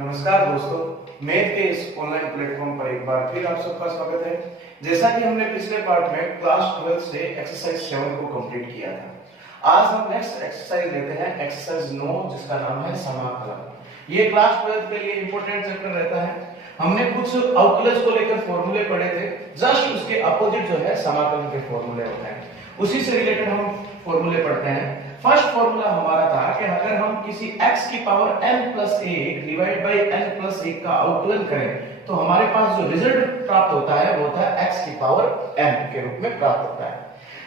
नमस्कार दोस्तों, मैथ के इस ऑनलाइन प्लेटफॉर्म पर एक बार फिर आप सबका स्वागत है। जैसा कि हमने पिछले पार्ट में क्लास 12 से एक्सरसाइज 7 को कंप्लीट किया था, आज हम नेक्स्ट एक्सरसाइज लेते हैं, एक्सरसाइज 9, जिसका नाम है समाकलन। ये क्लास 12 के लिए इंपॉर्टेंट चैप्टर रहता है। हमने कुछ अवकलज को लेकर फॉर्मूले पढ़े थे, जस्ट उसके अपोजिट जो है समाकलन के फॉर्मूले होते हैं, उसी से रिलेटेड हम फॉर्मूले पढ़ते हैं। फर्स्ट फॉर्मूला हमारा था कि अगर हम किसी x की power n+1 divide by n+1 का अवकलन करें तो हमारे पास जो रिजल्ट प्राप्त होता है वो होता है x की पावर n के रूप में प्राप्त होता है।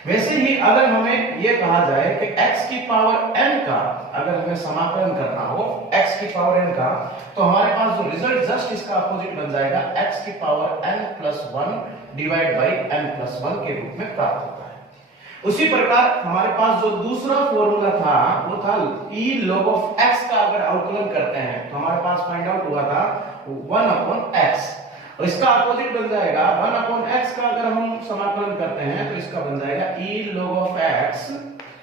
वैसे ही अगर हमें यह कहा जाए कि x की पावर n का अगर हमें समाकलन करना हो x की पावर n का, तो हमारे पास जो रिजल्ट जस्ट इसका अपोजिट बन जाएगा, x की power n+1 divide by n+1 के रूप में प्राप्त होता है। उसी प्रकार हमारे पास जो दूसरा फॉर्मूला था वो था e log of x का अगर अवकलन करते हैं तो हमारे पास फाइंड आउट हुआ था 1/x, और इसका अपोजिट बन जाएगा 1/x का अगर हम समाकलन करते हैं तो इसका बन जाएगा e log of x।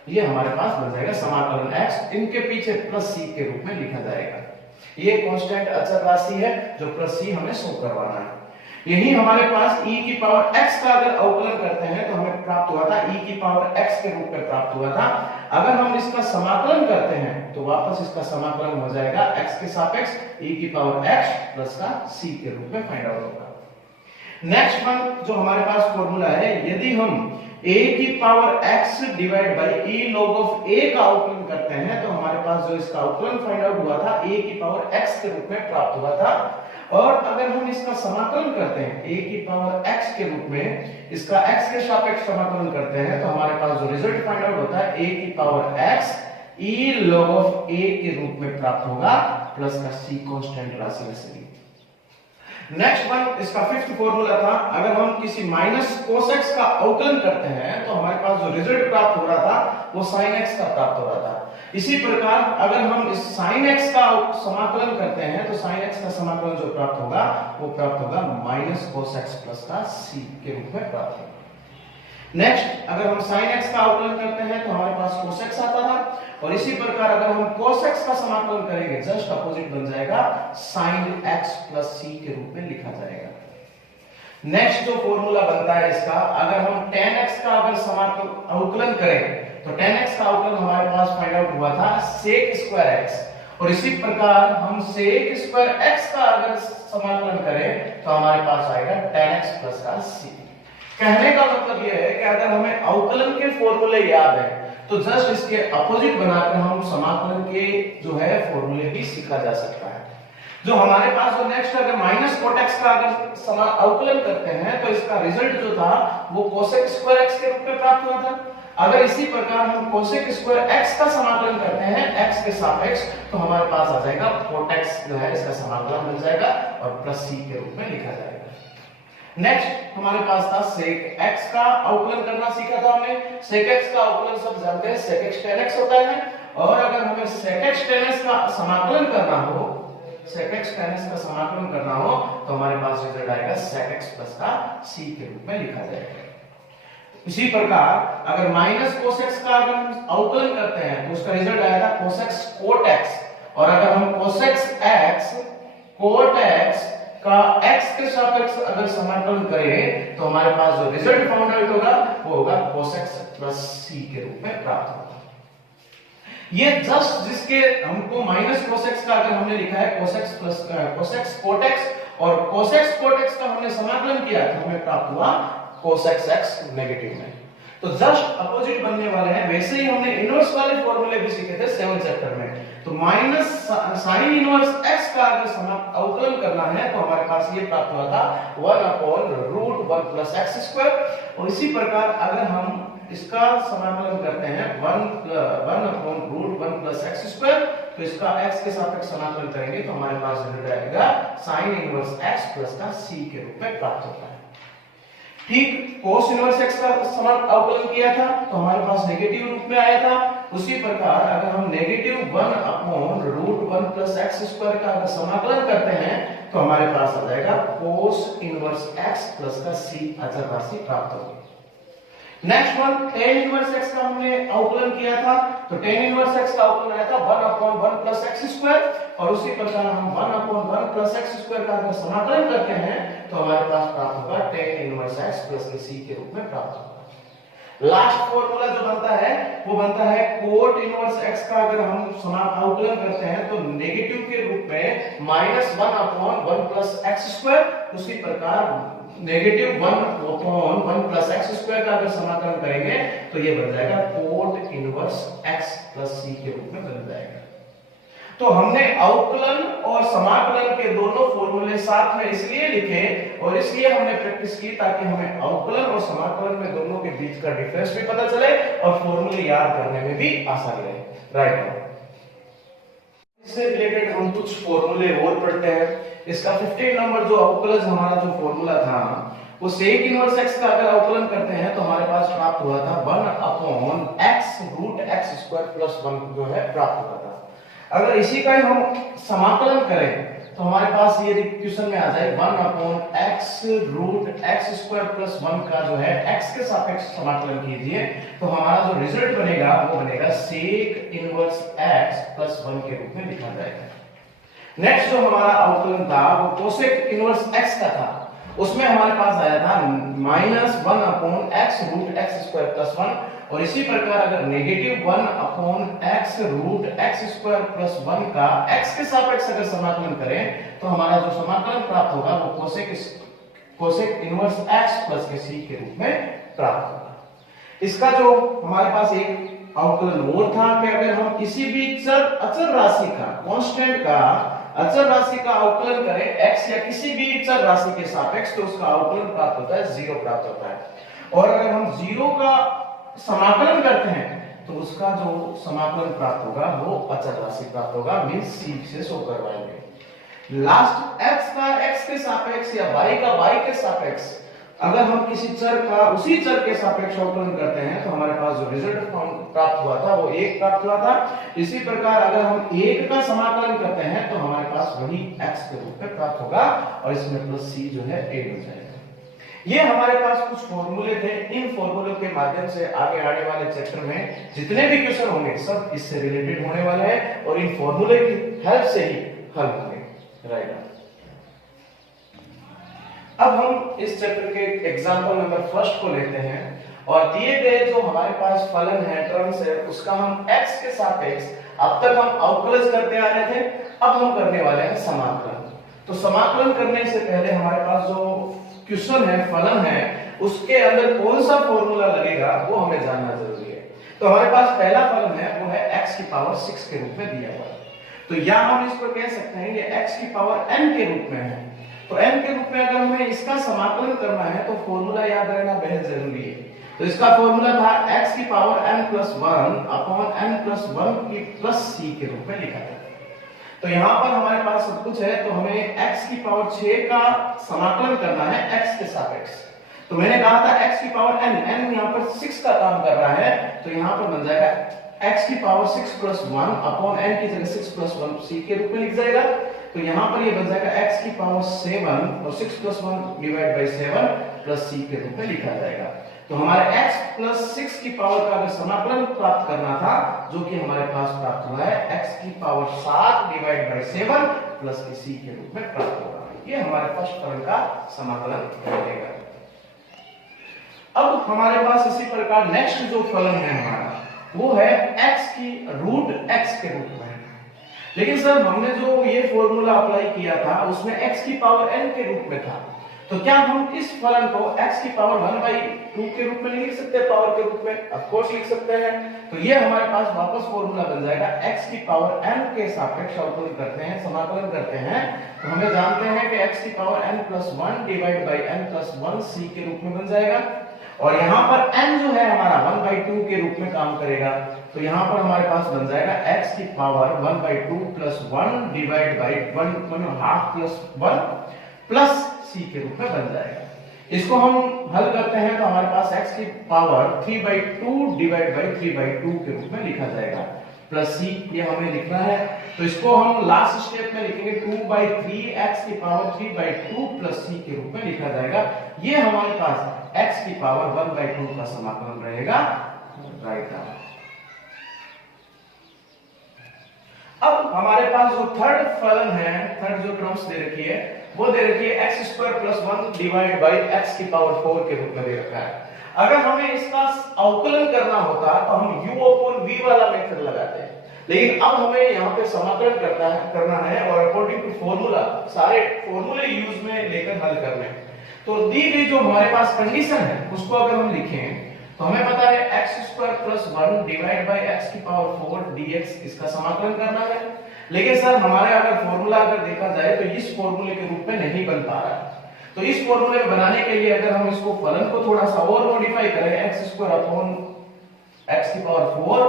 ये हमारे पास बन जाएगा समाकलन x, इनके पीछे प्लस c के रूप में लिखा जाएगा। ये कांस्टेंट अचर राशि है जो प्लस c हमें शो करवाना है। यही हमारे पास e की पावर x का अगर अवकलन करते हैं तो हमें प्राप्त हुआ था e की पावर x के रूप में प्राप्त हुआ था। अगर हम इसका समाकलन करते हैं तो वापस इसका समाकलन हो जाएगा x के सापेक्ष e की पावर x प्लस का c के रूप में फाइंड आउट होगा। नेक्स्ट वन जो हमारे पास फॉर्मूला है, यदि हम a की power x divide by e log of a का अवकलन करते हैं तो हमारे पास जो इसका अवकलन फाइंड आउट हुआ था a की पावर x के रूप में प्राप्त हुआ था। और अगर हम इसका समाकलन करते हैं a की पावर x के रूप में, इसका x के सापेक्ष समाकलन करते हैं तो हमारे पास जो रिजल्ट फाइंड आउट होता है a की power x e log of a के रूप में प्राप्त होगा, प्लस का c कांस्टेंट राशि में से। नेक्स्ट वन इसका फिफ्थ फॉर्मूला था, अगर हम किसी माइनस cos x का अवकलन करते हैं तो हमारे पास जो रिजल्ट प्राप्त हो रहा था वो sin x का प्राप्त हो रहा था। इसी प्रकार अगर हम इस sin x का समाकलन करते हैं तो sin x का समाकलन जो प्राप्त होगा वो प्राप्त होगा -cos x प्लस का c के रूप में प्राप्त होगा। नेक्स्ट अगर हम sin x का अवकलन करते हैं तो हमारे पास cos x आता था, और इसी प्रकार अगर हम cos x का समाकलन करेंगे जस्ट अपोजिट बन जाएगा, sin x प्लस c के रूप में लिखा जाएगा। नेक्स्ट जो फॉर्मूला बनता है इसका, अगर हम tan x का अगर समाकलन अवकलन करें तो tan x का अवकलन हमारे पास फाइंड आउट हुआ था sec²x, और इसी प्रकार हम sec²x का अगर समाकलन करें तो हमारे पास आएगा tan x प्लस का c। कहने का मतलब यह है कि अगर हमें अवकलन के फॉर्मूले याद है तो जस्ट इसके अपोजिट बनाकर हम समाकलन के जो है फॉर्मूले भी सीखा जा सकता है। जो हमारे पास जो नेक्स्ट अगर -cot x का अगर अवकलन करते हैं तो इसका रिजल्ट जो था वो cosec²x के रूप में प्राप्त हुआ था। अगर इसी प्रकार हम cosec² का समाकलन करते हैं x के सापेक्ष तो हमारे पास आ जाएगा cot x जो है इसका समाकलन मिल जाएगा और प्लस c के रूप में लिखा जाएगा। नेक्स्ट हमारे पास था sec x का अवकलन करना सीखा था हमने। sec x का अवकलन सब जानते हैं sec x tan x होता है, और अगर हमें sec x tan x का समाकलन करना हो, sec x tan x का समाकलन करना हो तो हमारे पास रिजल्ट आएगा sec x प्लस का c के रूप में लिखा जाएगा। इसी प्रकार अगर -cos x का अगर हम अवकलन करते हैं तो उसका रिजल्ट आया था cos x cot x, और अगर हम cos x cot x का x के सापेक्ष अगर समाकलन करें तो हमारे पास जो रिजल्ट फाउंड आउट होगा वो होगा cos x प्लस c के रूप में प्राप्त होगा। ये जस्ट जिसके हमको -cos x का अगर हमने लिखा है cos x cot x, और cos x cot x का हमने समाकलन किया तो हमें प्राप्त हुआ cos x नेगेटिव में। तो जस्ट अपोजिट बनने वाले हैं। वैसे ही हमने इनवर्स वाले फॉर्मूले भी सीखे थे 7th चैप्टर में। तो माइनस sin इनवर्स x का अगर अवकलन करना है तो हमारे पास ये प्राप्त हुआ था 1/√1 + x², और इसी प्रकार अगर हम इसका समाकलन करते हैं 1/√1 + x² तो इसका x के सापेक्ष समाकलन करेंगे तो हमारे पास रिजल्ट आएगा sin इनवर्स x प्लस का c के रूप में प्राप्त होता है। ठीक cos इनवर्स x का अवकलन किया था तो हमारे पास नेगेटिव रूप में आया था। उसी प्रकार अगर हम -1/√1 + x² का अगर समाकलन करते हैं तो हमारे पास आ जाएगा cos इनवर्स x प्लस का c अचर राशि प्राप्त होगी। Next one tan inverse x का हमने अवकलन किया था तो tan इनवर्स x का अवकलन आया था 1/1 प्लस एक्स स्क्वायर, और उसी प्रकार हम 1/1 प्लस एक्स स्क्वायर का अगर समाकलन करते हैं तो हमारे पास प्राप्त होगा tan inverse x plus c के रूप में प्राप्त होगा। लास्ट फॉर्मूला जो बनता है वो बनता है कोट इनवर्स x का अगर हम अवकलन करते हैं तो नेगेटिव के रूप में -1/1 प्लस एक्स स्क्वायर, उसी प्रकार -1/1 प्लस एक्स स्क्वायर का अगर समाकलन करेंगे तो ये बन जाएगा cot inverse x plus c के रूप में बन जाएगा। तो हमने अवकलन और समाकलन के दोनों फॉर्मूले साथ में इसलिए लिखे और इसलिए हमने प्रैक्टिस की ताकि हमें अवकलन और समाकलन में दोनों के बीच का डिफरेंस भी पता चले और फॉर्मूले याद करने में भी आसानी रहे। राइट, इससे रिलेटेड हम कुछ फॉर्मूले और पढ़ते हैं। इसका 15 नंबर जो अवकलज हमारा जो फॉर्मूला था वो सेक इनवर्स x का अगर अवकलन करते हैं तो हमारे पास प्राप्त हुआ था 1/x root x square plus 1 जो है प्राप्त हुआ था। अगर इसी का ही हम समाकलन करें तो हमारे पास ये क्वेश्चन में आ जाए 1/x root x square plus 1 का जो है x के सापेक्ष समाकलन कीजिए तो हमारा जो रिजल्ट बनेगा वो बनेगा सेक इनवर्स x प्लस 1 के रूप में लिखा जाएगा। नेक्स्ट जो हमारा अवकलन था वो कोसेक इनवर्स x का था, उसमें हमारे पास आया था -1/x root x square plus 1, और इसी प्रकार अगर negative 1/x root x square plus 1 का x के सापेक्ष अगर समाकलन करें तो हमारा जो समाकलन प्राप्त होगा वो कोसेक इनवर्स x प्लस के c के रूप में प्राप्त होगा। इसका जो हमारे पास एक अवकलन और था कि अगर हम किसी भी अचर राशि का कांस्टेंट का अचर राशि का अवकलन करें x या किसी भी चर राशि के सापेक्ष तो उसका अवकलन प्राप्त होता है 0 प्राप्त होता है, और अगर हम 0 का समाकलन करते हैं तो उसका जो समाकलन प्राप्त होगा वो अचर राशि प्राप्त होगा, मींस c से शो करवाएंगे। लास्ट x का x के सापेक्ष या y का y के सापेक्ष अगर हम किसी चर का उसी चर के सापेक्ष अवकलन करते हैं तो हमारे पास जो रिजल्ट प्राप्त हुआ था वो 1 प्राप्त हुआ था। इसी प्रकार अगर हम 1 का समाकलन करते हैं तो हमारे पास वही x के रूप में प्राप्त होगा और इसमें प्लस c जो है 8 हो जाएगा। ये हमारे पास कुछ फॉर्मूले थे। इन फॉर्मूलों के माध्यम से आगे आने वाले चैप्टर में जितने भी क्वेश्चन होंगे सब इससे रिलेटेड होने वाले हैं और इन फॉर्मूले की हेल्प से ही हल होंगे। राइट, अब हम इस चैप्टर के एग्जांपल नंबर फर्स्ट को लेते हैं और दिए गए जो हमारे पास फलन है, टर्म्स है, उसका हम x के सापेक्ष अब तक हम अवकलज करते आ रहे थे, अब हम करने वाले हैं समाकलन। तो समाकलन करने से पहले हमारे पास जो क्वेश्चन है, फलन है, उसके अंदर कौन सा फॉर्मूला लगेगा वो हमें जानना जरूरी है। तो हमारे पास पहला फलन है वो है x की पावर 6 के रूप में दिया हुआ है, तो या हम इसको कह सकते हैं ये x की पावर n के रूप में है। तो n के रूप में अगर हमें इसका समाकलन करना है तो फॉर्मूला याद रहना बेहद जरूरी है। तो इसका फॉर्मूला था x की power n plus 1 upon n plus 1 की प्लस c के रूप में लिखा है। तो यहाँ पर हमारे पास सब कुछ है, तो हमें x की पावर 6 का समाकलन करना है x के सापेक्ष। तो मैंने कहा था x की पावर n यहाँ पर 6 का काम कर रहा है, तो यहाँ पर बन जाएगा x की पावर 6 प्लस 1 अपॉन n की जगह 6 प्लस 1 c के रूप में लिख जाएगा। तो यहाँ पर ये बन जाएगा x की पावर 7 और 6 plus 1 divide by 7 plus c के रूप में लिखा जाएगा। तो हमारे x प्लस 6 की पावर का अगर समाकलन प्राप्त करना था जो कि हमारे पास प्राप्त हुआ है x की power 7 divide by 7 plus c के रूप में प्राप्त होगा। ये हमारे फर्स्ट फलन का समाकलन रहेगा। अब हमारे पास इसी प्रकार नेक्स्ट जो फलन है हमारा वो है x की रूट x के रूप में। लेकिन सर हमने जो ये फॉर्मूला अप्लाई किया था उसमें x की पावर n के रूप में था, तो क्या हम इस फलन को x की पावर 1/2 के रूप में लिख सकते हैं, पावर के रूप में? ऑफ कोर्स लिख सकते हैं। तो ये हमारे पास वापस फॉर्मूला बन जाएगा x की पावर n के सापेक्ष अवकलन करते हैं, समाकलन करते हैं, तो हमें जानते हैं कि x की power n plus 1 divide by n plus 1 c के रूप में बन जाएगा। और यहाँ पर n जो है हमारा 1/2 के रूप में काम करेगा, तो यहाँ पर हमारे पास बन जाएगा x की power 1/2 plus 1 divide by 1/2 plus 1 plus c के रूप में बन जाएगा। इसको हम हल करते हैं तो हमारे पास x की पावर 3/2 डिवाइड बाई 3/2 के रूप में लिखा जाएगा प्लस c, ये हमें लिखना है। तो इसको हम लास्ट स्टेप में लिखेंगे 2/3 x की पावर 3/2 प्लस c के रूप में लिखा जाएगा। ये हमारे पास x की पावर 1/2 का समाकलन रहेगा। राइट, अब हमारे पास जो थर्ड फलन है, थर्ड जो टर्म्स दे रखी है वो दे रखी है x square plus 1 divide by x की पावर 4 के रूप में दे रखा है। अगर हमें इसका अवकलन करना होता तो हम u अपॉन v वाला मेथड लगाते हैं, लेकिन अब हमें यहाँ पे समाकलन करना है और अकॉर्डिंग टू फॉर्मूला सारे फॉर्मूले यूज में लेकर हल करने हैं। तो दी गई जो हमारे पास कंडीशन है उसको अगर हम लिखें तो हमें पता है x square plus 1 divide by x की पावर 4 dx, इसका समाकलन करना है। लेकिन सर हमारे अगर फॉर्मूला अगर देखा जाए तो इस फॉर्मूले के रूप में नहीं बन पा रहा है, तो इस फॉर्मूले में बनाने के लिए अगर हम इसको फलन को थोड़ा सा और मॉडिफाई करें, x स्क्वायर अपॉन x की पावर 4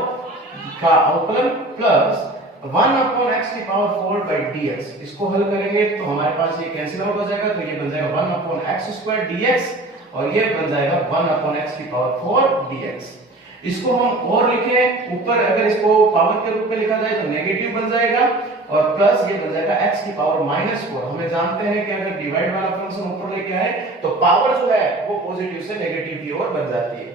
का अवकलन प्लस 1 अपॉन x की पावर 4 बाई dx, इसको हल करेंगे तो हमारे पास ये कैंसिल आउट हो जाएगा, तो ये बन जाएगा 1 अपॉन x स्क्वायर dx और ये बन जाएगा 1 अपॉन x की पावर 4 dx। इसको हम और लिखें ऊपर, अगर इसको पावर के रूप में लिखा जाए तो नेगेटिव बन जाएगा और प्लस ये बन जाएगा x की पावर -4। हमें जानते हैं कि अगर डिवाइड वाला फंक्शन ऊपर लेके आए तो पावर जो है वो पॉजिटिव से नेगेटिव की ओर बन जाती है।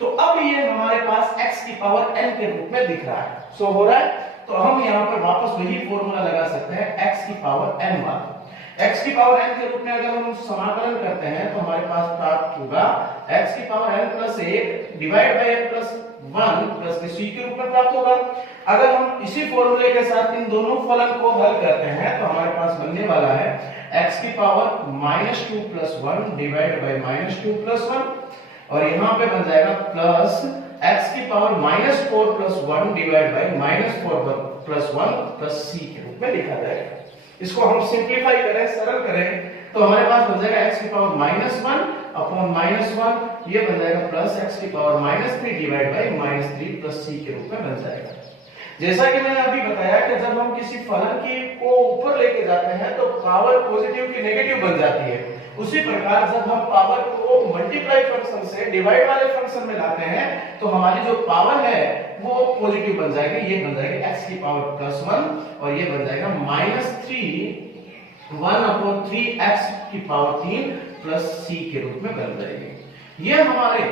तो अब ये हमारे पास x की पावर n के रूप में दिख रहा है, सो हो रहा है। तो हम यहाँ पर वापस वही फॉर्मूला लगा सकते हैं x की पावर n वाला। x की पावर n के रूप में अगर हम समाकलन करते हैं तो हमारे पास प्राप्त होगा x की power n plus 1 divide by n plus 1 plus c के रूप में प्राप्त होगा। अगर हम इसी फॉर्मूले के साथ इन दोनों फलन को हल करते हैं तो हमारे पास बनने वाला है x की power -2 plus 1 divide by -2 plus 1 और यहाँ पे बन जाएगा प्लस x की power -4 plus 1 divide by -4 plus 1 plus c के रूप में लिखा जाएगा। इसको हम सिंपलीफाई करें, सरल करें तो हमारे पास बन जाएगा x की पावर -1 अपॉन -1, ये बन जाएगा प्लस x की power -3 divide by -3 plus c के रूप में बन जाएगा। जैसा कि मैंने अभी बताया कि जब हम किसी फलन की को ऊपर लेके जाते हैं तो पावर पॉजिटिव की नेगेटिव बन जाती है, उसी प्रकार जब हम पावर को मल्टीप्लाई फंक्शन से डिवाइड वाले फंक्शन में लाते हैं तो हमारी जो पावर है वो पॉजिटिव बन जाएगी, ये बन जाएगी x की पावर +1 और ये बन जाएगा -3 1 अपॉन 3x की पावर 3 प्लस c के रूप में बन जाएगी। ये हमारे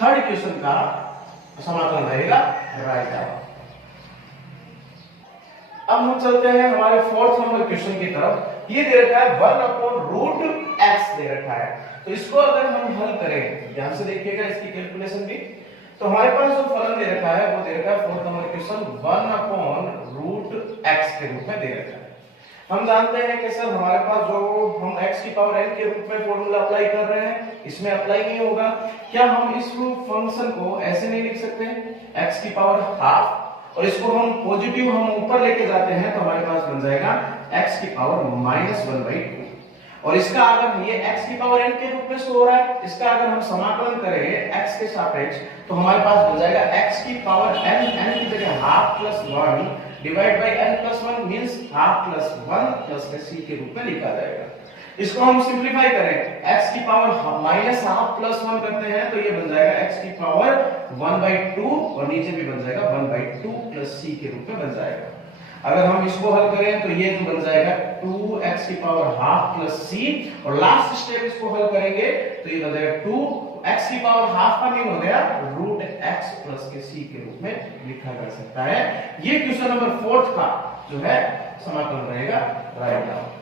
थर्ड क्वेश्चन का समाकलन रहेगा राइट आंसर। अब हम चलते हैं हमारे फोर्थ नंबर क्वेश्चन की तरफ। ये दे रखा है 1 अपॉन रूट x दे रखा है, तो इसको अगर हम हल करें, ध्यान से देखिएगा इसकी कैलकुलेशन भी, तो हमारे पास जो फलन दे रखा है वो दे रखा है fourth number question 1 upon root x के रूप में दे रखा है। हम जानते हैं कि सर हमारे पास जो हम x की पावर n के रूप में फॉर्मूला अप्लाई कर रहे हैं इसमें अप्लाई नहीं होगा। क्या हम इस फंक्शन को ऐसे नहीं लिख सकते x की पावर हाफ और इसको हम पॉजिटिव हम ऊपर लेके जाते हैं तो हमारे पास बन जाएगा x की पावर -1/2 और इसका अगर ये x की पावर n के रूप में शो हो रहा है, इसका अगर हम समाकलन करें x के सापेक्ष तो हमारे पास बन जाएगा x की पावर n की जगह half plus 1 divide by n plus 1 means half plus 1 plus c के रूप में लिखा जाएगा। इसको हम सिंपलीफाई करें, x की पावर -हाफ प्लस 1 करते हैं तो ये बन जाएगा x की पावर 1/2 और नीचे भी बन जाएगा 1/2 प्लस c के रूप में बन जाएगा। अगर हम इसको हल करें तो ये जो बन जाएगा 2x की पावर हाफ प्लस c और लास्ट स्टेप इसको हल करेंगे तो ये बन जाएगा 2x की पावर हाफ का मीन हो गया रूट x प्लस के c के रूप में लिखा जा सकता है। ये क्वेश्चन नंबर 4 का जो है समाकलन रहेगा राइट आंसर।